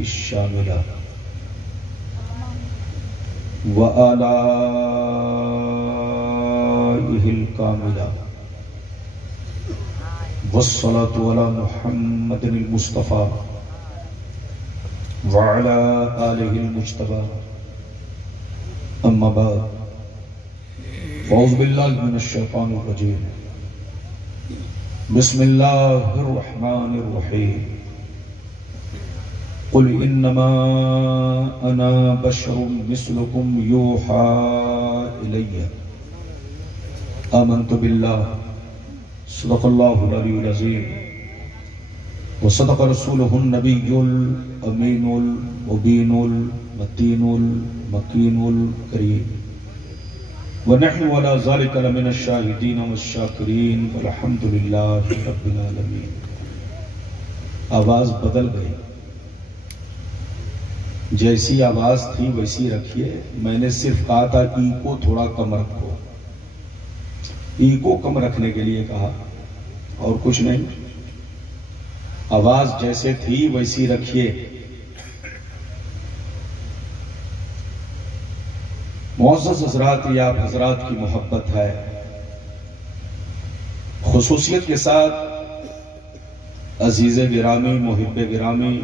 الشاملہ وآلائہ الکاملہ والصلاة علی محمد المصطفى وعلى آلہ المجتبى اما بعد فاعوذ باللہ من الشیطان الرجیم بسم اللہ الرحمن الرحیم قل انما انا بشر مثلکم یوحى الی آمنت باللہ صدق اللہ العلی العظیم وصدق رسولہ النبی الامین المبین المتین المکین الکریم ونحن على ذلك لمن الشاہدین والشاکرین والحمد للہ رب العالمین۔ آواز بدل گئی، جیسی آواز تھی ویسی رکھیے۔ میں نے صرف کہا تھا ایکو تھوڑا کم رکھو، ایکو کم رکھنے کے لیے کہا اور کچھ نہیں۔ آواز جیسے تھی ویسی رکھیے۔ معزز حضرات، یہ آپ حضرات کی محبت ہے، خصوصیت کے ساتھ عزیز گرامی، محب گرامی،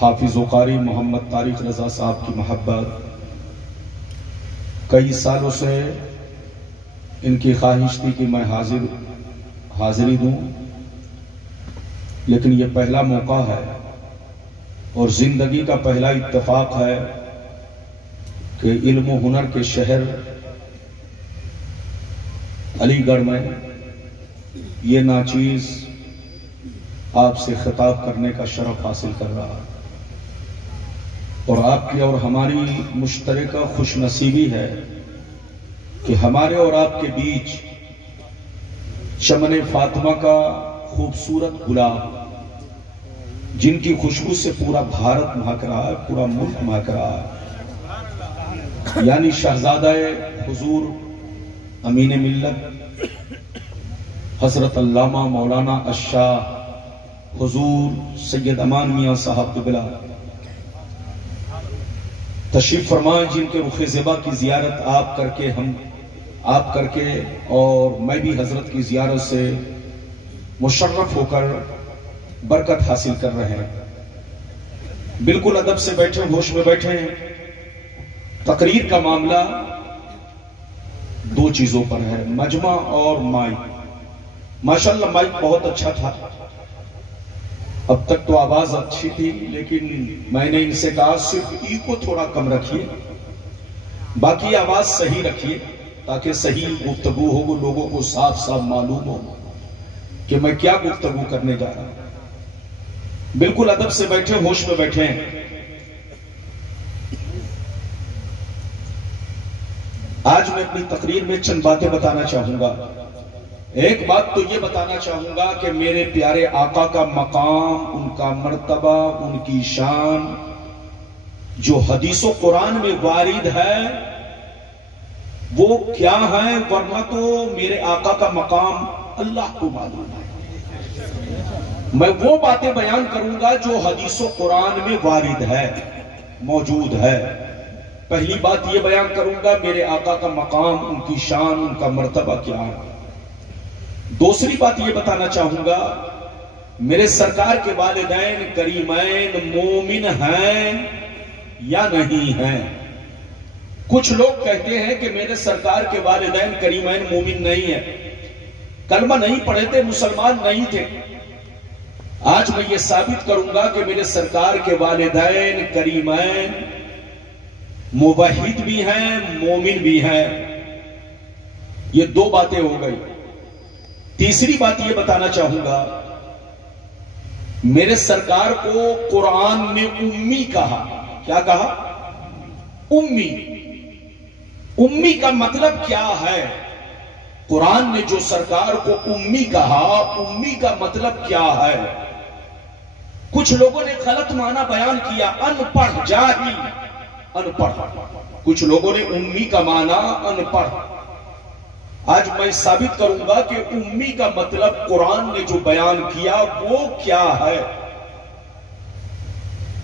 حافظ و قاری محمد طارق رضا صاحب کی محبت۔ کئی سالوں سے ان کی خواہش تھی کہ میں حاضری دوں، لیکن یہ پہلا موقع ہے اور زندگی کا پہلا اتفاق ہے کہ علم و ہنر کے شہر علی گڑھ میں یہ ناچیز آپ سے خطاب کرنے کا شرف حاصل کر رہا ہے، اور آپ کی اور ہماری مشترکہ خوش نصیبی ہے کہ ہمارے اور آپ کے بیچ چمن فاطمہ کا خوبصورت گلاب، جن کی خوشبو سے پورا بھارت مہک رہا ہے، پورا ملک مہک رہا ہے، یعنی شہزادہ حضور امین ملت حضرت علامہ مولانا الشاہ حضور سید امان میاں صاحب قبلہ تشریف فرمائیں، جن کے رخ زیبا کی زیارت آپ کر کے اور میں بھی حضرت کی زیارت سے مشرف ہو کر برکت حاصل کر رہے ہیں۔ بالکل ادب سے بیٹھے، ہوش میں بیٹھے ہیں۔ تقریر کا معاملہ دو چیزوں پر ہے، مجمع اور مائک۔ ماشاءاللہ مائک بہت اچھا تھا، اب تک تو آواز اچھی تھی، لیکن میں نے ان سے کہا صرف ایکو تھوڑا کم رکھیے، باقی آواز صحیح رکھیے تاکہ صحیح گفتگو ہو، وہ لوگوں کو صاف صاف معلوم ہو کہ میں کیا گفتگو کرنے جا رہا ہوں۔ بالکل ادب سے بیٹھے، ہوش میں بیٹھے ہیں۔ آج میں اپنی تقریر میں چند باتیں بتانا چاہوں گا۔ ایک بات تو یہ بتانا چاہوں گا کہ میرے پیارے آقا کا مقام، ان کا مرتبہ، ان کی شان جو حدیث و قرآن میں وارد ہے وہ کیا ہے، ورنہ تو میرے آقا کا مقام اللہ کو معلوم ہے۔ میں وہ باتیں بیان کروں گا جو حدیث و قرآن میں وارد ہے، موجود ہے۔ پہلی بات یہ بیان کروں گا میرے آقا کا مقام، ان کی شان، ان کا مرتبہ کیا ہے۔ دوسری بات یہ بتانا چاہوں گا میرے سرکار کے والدین کریمین مومن ہیں یا نہیں ہیں۔ کچھ لوگ کہتے ہیں کہ میرے سرکار کے والدین کریمین مومن نہیں ہیں، کلمہ نہیں پڑھے تھے، مسلمان نہیں تھے۔ آج میں یہ ثابت کروں گا کہ میرے سرکار کے والدین کریمین موحد بھی ہیں، مومن بھی ہیں۔ یہ دو باتیں ہو گئی۔ تیسری بات یہ بتانا چاہوں گا میرے سرکار کو قرآن نے امی کہا۔ کیا کہا؟ امی۔ امی کا مطلب کیا ہے؟ قرآن نے جو سرکار کو امی کہا، امی کا مطلب کیا ہے؟ کچھ لوگوں نے غلط معنی بیان کیا، ان پڑھ، جاہل، ان پڑھ۔ کچھ لوگوں نے امی کا معنی ان پڑھ۔ آج میں ثابت کروں گا کہ امی کا مطلب قرآن نے جو بیان کیا وہ کیا ہے۔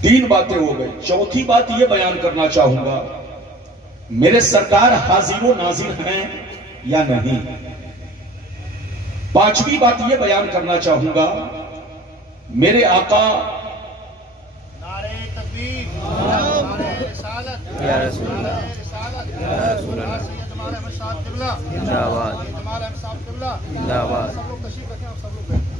3 باتیں ہو گئی. چوتھی بات یہ بیان کرنا چاہوں گا، میرے سرکار حاضر و ناظر ہیں یا نہیں. 5ویں بات یہ بیان کرنا چاہوں گا، میرے آقا نعرہ تکبیر، نعرہ رسالت، یا رسول اللہ، نعرہ رسالت، یا رسول اللہ، سید ہمارے احمد صاحب قبلہ، زندہ باد، سید ہمارے احمد صاحب قبلہ، زندہ باد. سب لوگ تشریف رکھیں اور سب لوگ بیٹھیں.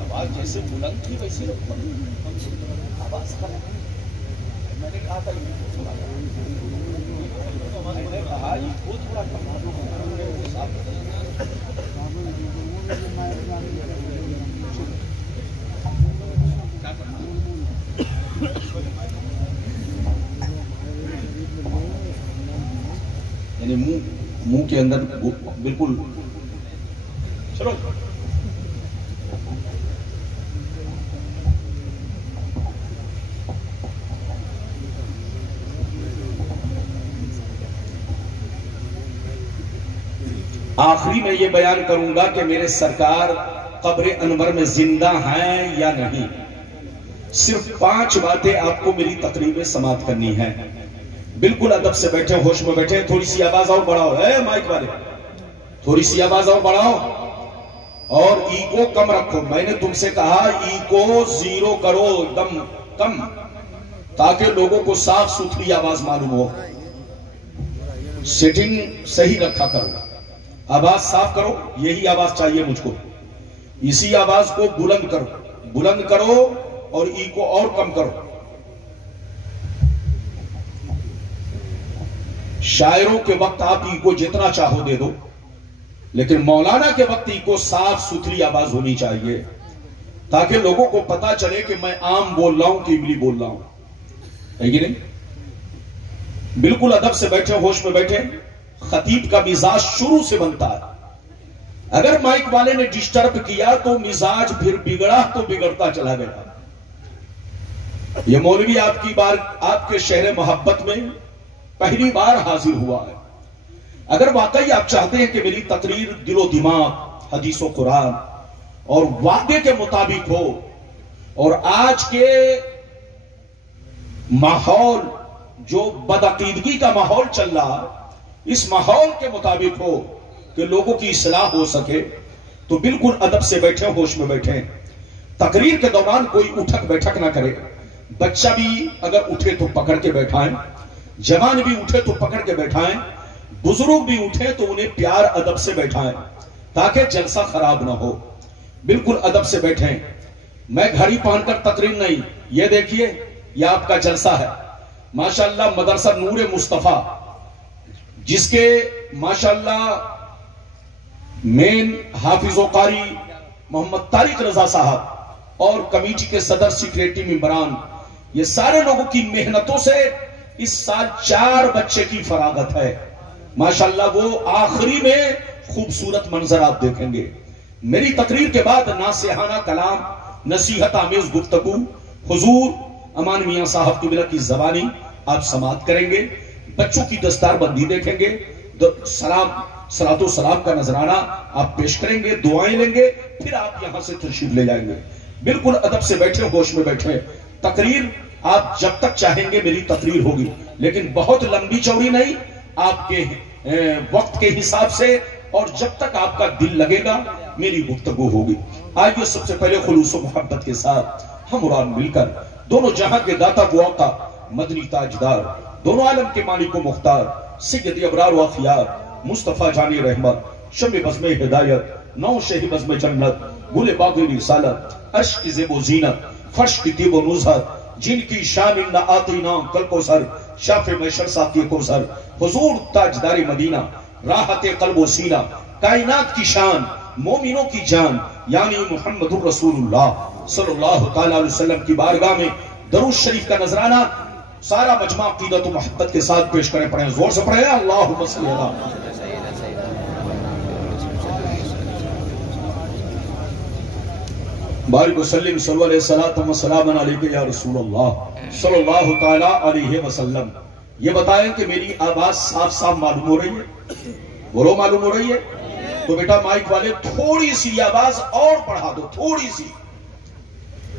آواز جیسے بلند تھی ویسی رکھو. آواز میں نے کہا تھا میں نے کہا یہ کو تھوڑا کما دو. یعنی منہ کے اندر بالکل. چلو آخری میں یہ بیان کروں گا کہ میرے سرکار قبر انور میں زندہ ہیں یا نہیں. صرف 5 باتیں آپ کو میری تقریر میں سماعت کرنی ہے. بالکل ادب سے بیٹھے، ہوش میں بیٹھے. تھوڑی سی آواز اور بڑھاؤ، ہے مائک والے، تھوڑی سی آواز اور بڑھاؤ اور ایگو کم رکھو. میں نے تم سے کہا ایگو 0 کرو، ایک دم کم، تاکہ لوگوں کو صاف ستھری آواز معلوم ہو. سیٹنگ صحیح رکھا کرو، آواز صاف کرو. یہی آواز چاہیے مجھ کو. اسی آواز کو بلند کرو اور ایگو اور کم کرو. شاعروں کے وقت آپ ایگو جتنا چاہو دے دو، لیکن مولانا کے وقت ایگو صاف ستھری آواز ہونی چاہیے، تاکہ لوگوں کو پتا چلے کہ میں عام بول رہا ہوں کہ املی بول رہا ہوں. ہے کہ نہیں؟ بالکل ادب سے بیٹھے، ہوش میں بیٹھے. خطیب کا مزاج شروع سے بنتا ہے. اگر مائک والے نے ڈسٹرب کیا تو مزاج پھر بگڑا تو بگڑتا چلا گیا. یہ مولوی آپ کے شہر محبت میں پہلی بار حاضر ہوا ہے. اگر واقعی آپ چاہتے ہیں کہ میری تقریر دل و دماغ، حدیث و قرآن اور وعدے کے مطابق ہو، اور آج کے ماحول جو بدعقیدگی کا ماحول چل رہا، اس ماحول کے مطابق ہو کہ لوگوں کی اصلاح ہو سکے، تو بالکل ادب سے بیٹھے، ہوش میں بیٹھیں. تقریر کے دوران کوئی اٹھک بیٹھک نہ کرے. بچہ بھی اگر اٹھے تو پکڑ کے بیٹھائیں، جوان بھی اٹھے تو پکڑ کے بیٹھائیں، بزرگ بھی اٹھے تو انہیں پیار ادب سے بیٹھائیں، تاکہ جلسہ خراب نہ ہو. بالکل ادب سے بیٹھیں. میں گھڑی پہن کر تقریر نہیں. یہ دیکھیے، یہ آپ کا جلسہ ہے. ماشاءاللہ مدرسہ نور مصطفیٰ، جس کے ماشاءاللہ مین حافظ و قاری محمد طارق رضا صاحب اور کمیٹی کے صدر سیکریٹری ممبران، یہ سارے لوگوں کی محنتوں سے اس سال 4 بچے کی فراغت ہے. ماشاءاللہ وہ آخری میں خوبصورت منظر آپ دیکھیں گے. میری تقریر کے بعد ناصحانہ کلام، نصیحت آمیز گفتگو حضور امان میاں صاحب قبلہ کی زبانی آپ سماعت کریں گے. بچوں کی دستار بندی دیکھیں گے. صلاۃ و سلام کا نذرانہ آپ پیش کریں گے، دعائیں لیں گے، پھر آپ یہاں سے تشریف لے جائیں گے. بالکل ادب سے بیٹھے، ہوش میں بیٹھے. تقریر آپ جب تک چاہیں گے میری تقریر ہوگی، لیکن بہت لمبی چوڑی نہیں، آپ کے وقت کے حساب سے، اور جب تک آپ کا دل لگے گا میری گفتگو ہوگی. آئیے سب سے پہلے خلوص و محبت کے ساتھ ہم اور مل کر دونوں جہاں کے داتا و آقا، مدنی تاجدار، دونوں عالم کے مالک و مختار، سید ابرار و اخیار، مصطفیٰ جانی رحمت، شمع بزم ہدایت، نو شہ بزم جنت، گل باغ رسالت، عرش کی زیب و زینت، فرش کی طیب و نزہت، جن کی شان نہ آتی نام کل کو سر، شاف محشر ساقی کو سر، حضور تاجدار مدینہ، راحت قلب و سینہ، کائنات کی شان، مومنوں کی جان، یعنی محمد الرسول اللہ صلی اللہ تعالی علیہ وسلم کی بارگاہ میں درود شریف کا نذرانہ سارا مجمع عقیدت و محبت کے ساتھ پیش کریں. پڑھیں، زور سے پڑھیں. اللہم صلی اللہ. بارک وسلم صلی اللہ علیہ وسلم یا رسول اللہ صلی اللہ تعالی علیہ وسلم. یہ بتائیں کہ میری آواز صاف صاف معلوم ہو رہی ہے؟ بولو معلوم ہو رہی ہے؟ تو بیٹا مائک والے تھوڑی سی آواز اور بڑھا دو، تھوڑی سی.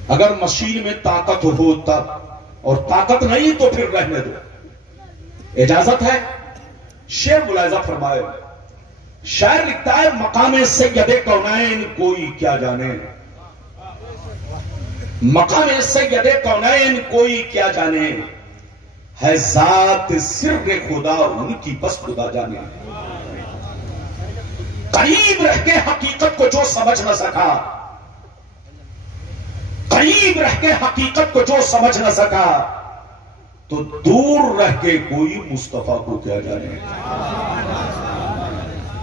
اگر مشین میں طاقت ہو تب، اور طاقت نہیں تو پھر رہنے دو. اجازت ہے؟ شعر ملاحظہ فرمائے. شاعر لکھتا ہے مقام سید کونین کوئی کیا جانے، مقام سید کونین کوئی کیا جانے، ہے ذات سر خدا ان کی بس خدا جانے. قریب رہ کے حقیقت کو جو سمجھ نہ سکا، قریب رہ کے حقیقت کو جو سمجھ نہ سکا، تو دور رہ کے کوئی مصطفیٰ کو کیا جانے،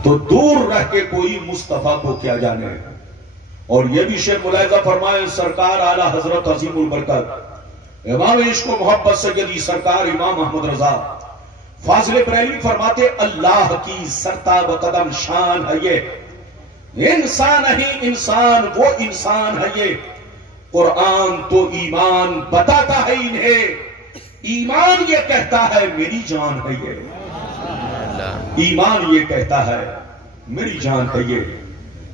تو دور رہ کے کوئی مصطفیٰ کو کیا جانے. اور یہ بھی شعر ملاحظہ فرمائے سرکار اعلی حضرت عظیم البرکت امام عشق و محبت سیدی سرکار امام احمد رضا فاضل بریلوی فرماتے اللہ کی سرتاب قدم شان ہے یہ، انسان نہیں انسان وہ انسان ہے یہ. قرآن تو ایمان بتاتا ہے انہیں، ایمان یہ کہتا ہے میری جان ہے یہ، ایمان یہ کہتا ہے میری جان ہے یہ.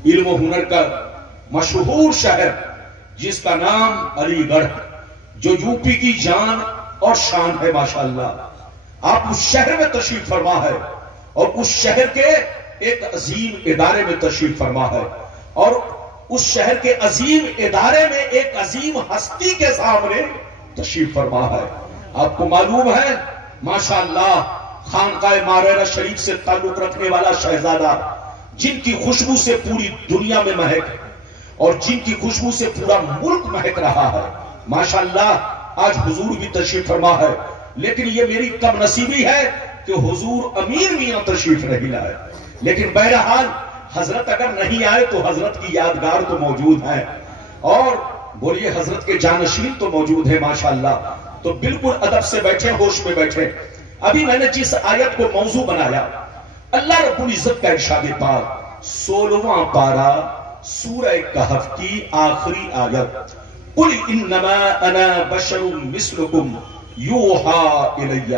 علم و ہنر کا مشہور شہر جس کا نام علی گڑھ، جو یو پی کی جان اور شان ہے ماشاءاللہ. آپ اس شہر میں تشریف فرما ہے اور اس شہر کے ایک عظیم ادارے میں تشریف فرما ہے، اور اس شہر کے عظیم ادارے میں ایک عظیم ہستی کے سامنے تشریف فرما ہے. آپ کو معلوم ہے ماشاءاللہ خانقاہ ماریرہ شریف سے تعلق رکھنے والا شہزادہ، جن کی خوشبو سے پوری دنیا میں مہک اور جن کی خوشبو سے پورا ملک مہک رہا ہے ماشاءاللہ، آج حضور بھی تشریف فرما ہے. لیکن یہ میری کم نصیبی ہے کہ حضور امیر میاں تشریف نہیں لائے. لیکن بہرحال حضرت اگر نہیں آئے تو حضرت کی یادگار تو موجود ہے، اور بولیے حضرت کے جانشین تو موجود ہے ماشاءاللہ. تو بالکل ادب سے بیٹھے، ہوش میں بیٹھے. ابھی میں نے جس آیت کو موضوع بنایا، اللہ رب العزت کا ارشاد پاک 16واں پارہ سورہ کہف کی آخری آیت، قل انما انا بشر مثلکم یوحا الی.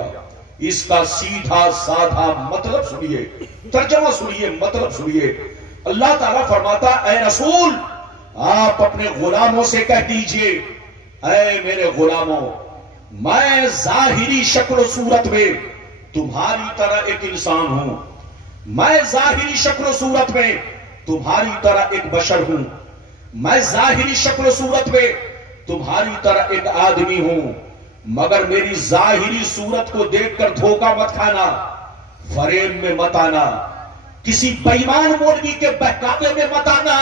اس کا سیدھا سادھا مطلب سنیے، ترجمہ سنیے، مطلب سنیے. اللہ تعالیٰ فرماتا اے رسول آپ اپنے غلاموں سے کہہ دیجئے اے میرے غلاموں میں ظاہری شکل و صورت میں تمہاری طرح ایک انسان ہوں، میں ظاہری شکل و صورت میں تمہاری طرح ایک بشر ہوں، میں ظاہری شکل و صورت میں تمہاری طرح ایک آدمی ہوں، مگر میری ظاہری صورت کو دیکھ کر دھوکہ مت کھانا، فریب میں مت آنا، کسی بے ایمان مولوی کے بہکاوے میں مت آنا.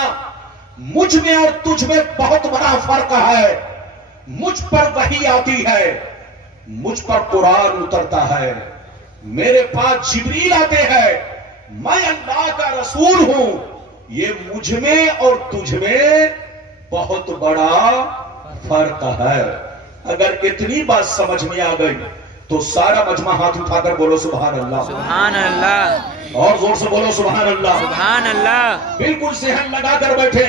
مجھ میں اور تجھ میں بہت بڑا فرق ہے. مجھ پر وحی آتی ہے، مجھ پر قرآن اترتا ہے، میرے پاس جبریل آتے ہیں، میں اللہ کا رسول ہوں. یہ مجھ میں اور تجھ میں بہت بڑا فرق ہے. اگر اتنی بات سمجھ میں آ گئی تو سارا مجمع ہاتھ اٹھا کر بولو سبحان اللہ، سبحان اللہ، اور زور سے بولو سبحان اللہ، سبحان اللہ. بالکل ذہن لگا کر بیٹھے.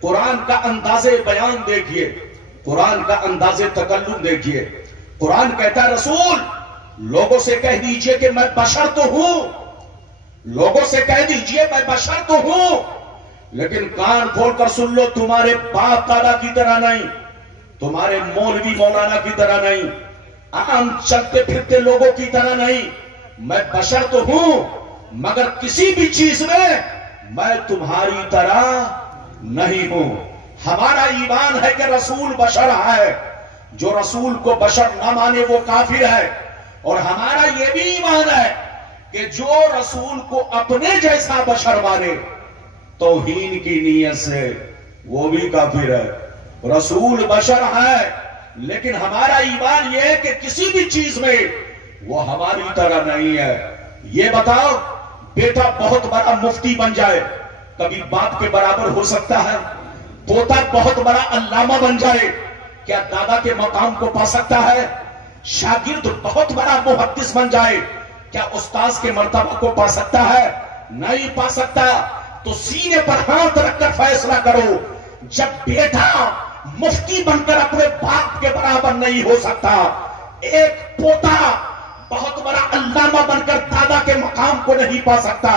قرآن کا انداز بیان دیکھیے، قرآن کا انداز تکلم دیکھیے. قرآن کہتا ہے رسول لوگوں سے کہہ دیجئے کہ میں بشر تو ہوں، لوگوں سے کہہ دیجئے میں بشر تو ہوں، لیکن کان کھول کر سن لو تمہارے باپ دادا کی طرح نہیں، تمہارے مولوی مولانا کی طرح نہیں، عام چلتے پھرتے لوگوں کی طرح نہیں. میں بشر تو ہوں مگر کسی بھی چیز میں تمہاری طرح نہیں ہوں. ہمارا ایمان ہے کہ رسول بشر ہے، جو رسول کو بشر نہ مانے وہ کافر ہے. اور ہمارا یہ بھی ایمان ہے کہ جو رسول کو اپنے جیسا بشر مانے توہین کی نیت سے وہ بھی کافر ہے. رسول بشر ہے لیکن ہمارا ایمان یہ ہے کہ کسی بھی چیز میں وہ ہماری طرح نہیں ہے. یہ بتاؤ بیٹا بہت بڑا مفتی بن جائے کبھی باپ کے برابر ہو سکتا ہے؟ پوتا بہت بڑا علامہ بن جائے کیا دادا کے مقام کو پا سکتا ہے؟ شاگرد بہت بڑا محدث بن جائے کیا استاذ کے مرتبہ کو پا سکتا ہے؟ نہیں پا سکتا. تو سینے پر ہاتھ رکھ کر فیصلہ کرو، جب بیٹا مفتی بن کر اپنے باپ کے برابر نہیں ہو سکتا، ایک پوتا بہت بڑا علامہ بن کر دادا کے مقام کو نہیں پا سکتا،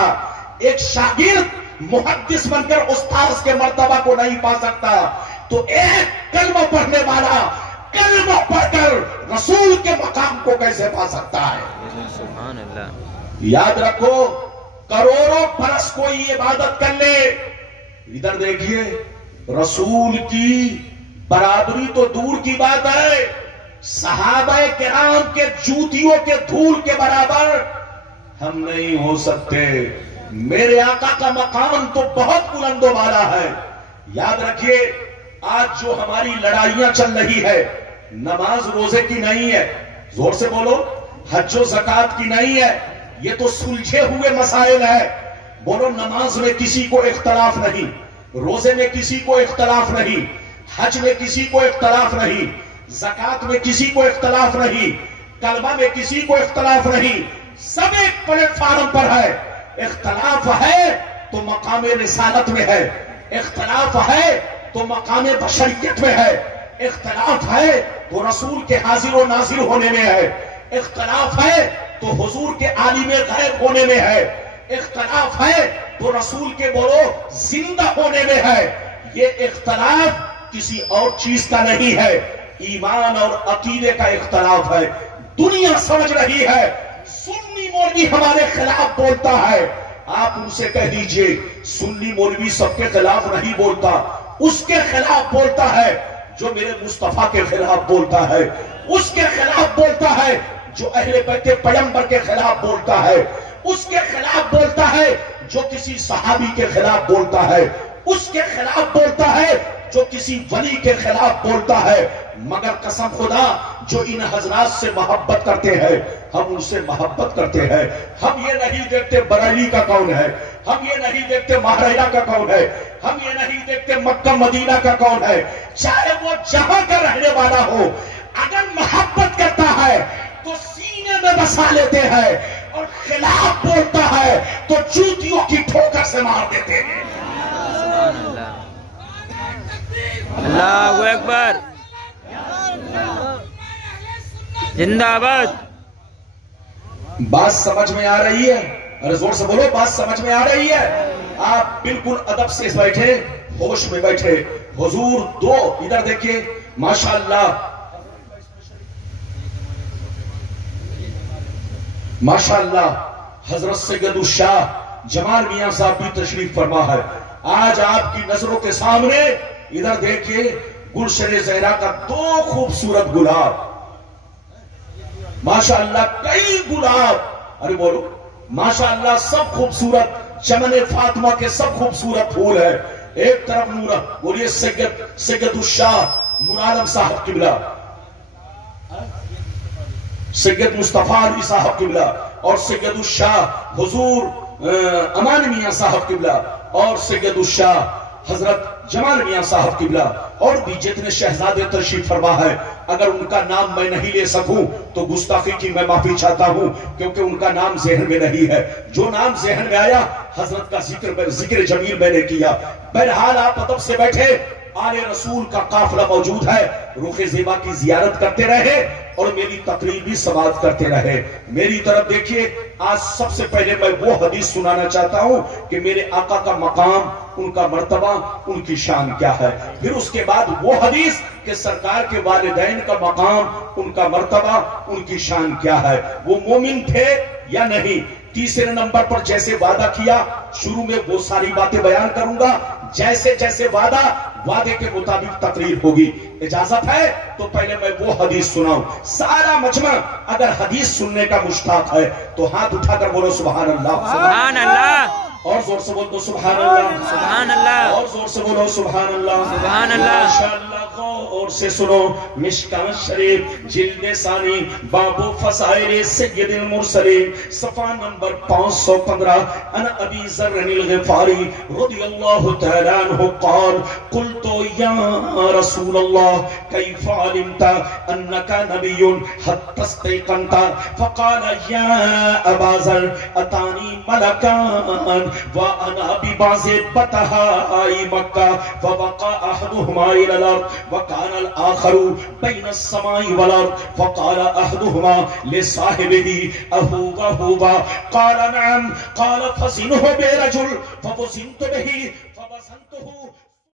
ایک شاگرد محدث بن کر استاذ کے مرتبہ کو نہیں پا سکتا، تو ایک کلمہ پڑھنے والا کلمہ پڑھ کر رسول کے مقام کو کیسے پا سکتا ہے؟ سبحان اللہ۔ یاد رکھو، کروڑوں برس کوئی عبادت کر لے، ادھر دیکھیے، رسول کی برابری تو دور کی بات ہے، صحابہ کرام کے جوتیوں کے دھول کے برابر ہم نہیں ہو سکتے۔ میرے آقا کا مقام تو بہت بلند و بالا ہے۔ یاد رکھیے، آج جو ہماری لڑائیاں چل رہی ہے، نماز روزے کی نہیں ہے، زور سے بولو، حج و زکات کی نہیں ہے، یہ تو سلجھے ہوئے مسائل ہے۔ بولو، نماز میں کسی کو اختلاف نہیں، روزے میں کسی کو اختلاف نہیں، حج میں کسی کو اختلاف نہیں، زکات میں کسی کو اختلاف نہیں، کلمہ میں کسی کو اختلاف نہیں، سب ایک پلیٹ فارم پر ہے۔ اختلاف ہے تو مقام رسالت میں ہے، اختلاف ہے تو مقام بشریت میں ہے، اختلاف ہے تو رسول کے حاضر و ناظر ہونے میں ہے، اختلاف ہے تو حضور کے عالم غیب ہونے میں ہے، اختلاف ہے تو رسول کے بولو زندہ ہونے میں ہے۔ یہ اختلاف کسی اور چیز کا نہیں ہے، ایمان اور عقیدے کا اختلاف ہے۔ دنیا سمجھ رہی ہے سنی مولوی ہمارے خلاف بولتا ہے، آپ ان سے کہہ دیجئے سنی مولوی سب کے خلاف نہیں بولتا، اس کے خلاف بولتا ہے جو میرے مصطفیٰ کے خلاف بولتا ہے، اس کے خلاف بولتا ہے جو اہل بیت پیغمبر کے خلاف بولتا ہے، اس کے خلاف بولتا ہے جو کسی صحابی کے خلاف بولتا ہے، اس کے خلاف بولتا ہے جو کسی ولی کے خلاف بولتا ہے۔ مگر قسم خدا جو ان حضرات سے محبت کرتے ہیں، ہم ان سے محبت کرتے ہیں۔ ہم یہ نہیں دیکھتے بریلی کا کون ہے، ہم یہ نہیں دیکھتے مہرینہ کا کون ہے، ہم یہ نہیں دیکھتے مکہ مدینہ کا کون ہے، چاہے وہ جہاں کا رہنے والا ہو، اگر محبت کرتا ہے تو سینے میں بسا لیتے ہیں، اور خلاف بولتا ہے تو جوتیوں کی ٹھوکر سے مار دیتے ہیں۔ سبحان اللہ، اللہ اکبر، زندہ آباد۔ بات سمجھ میں آ رہی ہے؟ ارے زور سے بولو، بات سمجھ میں آ رہی ہے؟ آپ بالکل ادب سے بیٹھے، ہوش میں بیٹھے۔ حضور دو، ادھر دیکھیے، ماشاءاللہ ماشاءاللہ، حضرت سید الشاہ جمال میاں صاحب بھی تشریف فرما ہے۔ آج آپ کی نظروں کے سامنے ادھر دیکھیے گلشن زہرا کا دو خوبصورت گلاب، ماشاءاللہ کئی گلاب، ارے بولو ماشاءاللہ، سب خوبصورت، چمن فاطمہ کے سب خوبصورت پھول ہے۔ ایک طرف نور، بولیے سید الشاہ نور عالم صاحب قبلہ، سید مصطفیٰ علی صاحب قبلہ، اور سید الشاہ حضور امان میاں صاحب قبلہ، اور سید الشاہ حضرت جمال میاں صاحب قبلہ، اور بھی جتنے شہزادے تشریف فرما ہے۔ اگر ان کا نام میں نہیں لے سکوں تو گستاخی کی میں معافی چاہتا ہوں، کیونکہ ان کا نام ذہن میں نہیں ہے۔ جو نام ذہن میں آیا حضرت کا ذکر جمیل میں نے کیا۔ بہرحال آپ ادب سے بیٹھے، آل رسول کا قافلہ موجود ہے، رخ زیبا کی زیارت کرتے رہے اور میری تقریر بھی سماعت کرتے رہے۔ میری طرف دیکھیے، آج سب سے پہلے میں وہ حدیث سنانا چاہتا ہوں کہ میرے آقا کا مقام، ان کا مرتبہ، ان کی شان کیا ہے۔ پھر اس کے بعد وہ حدیث کہ سرکار کے والدین کا مقام، ان کا مرتبہ، ان کی شان کیا ہے، وہ مومن تھے یا نہیں۔ تیسرے نمبر پر جیسے وعدہ کیا، شروع میں وہ ساری باتیں بیان کروں گا، جیسے جیسے وعدے کے مطابق تقریر ہوگی۔ اجازت ہے تو پہلے میں وہ حدیث سناؤں۔ سارا مجمع اگر حدیث سننے کا مشتاق ہے تو ہاتھ اٹھا کر بولو سبحان اللہ، سبحان اللہ، اور زور سے بول دو سبحان اللہ، سبحان اللہ، اور زور سے بولو سبحان اللہ، سبحان اللہ۔ ماشاءاللہ غور سے سنو، مشکاۃ شریف جلد ثانی باب فضائل سید المرسلین صفحہ نمبر 515، ان ابی ذر الغفاری رضی اللہ تعالی عنہ قال قلت یا رسول اللہ کیف علمت انک نبی حتی استيقنت فقال یا ابا ذر اتانی ملکان وانا ببعض بطحاء مکہ فوقع احدهما الى الارض وَكَانَ الْآخَرُ بَيْنَ السَّمَاءِ وَالْأَرْضِ فَقَالَ أَحَدُهُمَا لِصَاحِبِهِ أَهُوَ قَالَ نَعَمْ قَالَ فَزِنْهُ بِرَجُلٍ فَوَزِنْتُ بِهِ فَوَزَنْتُهُ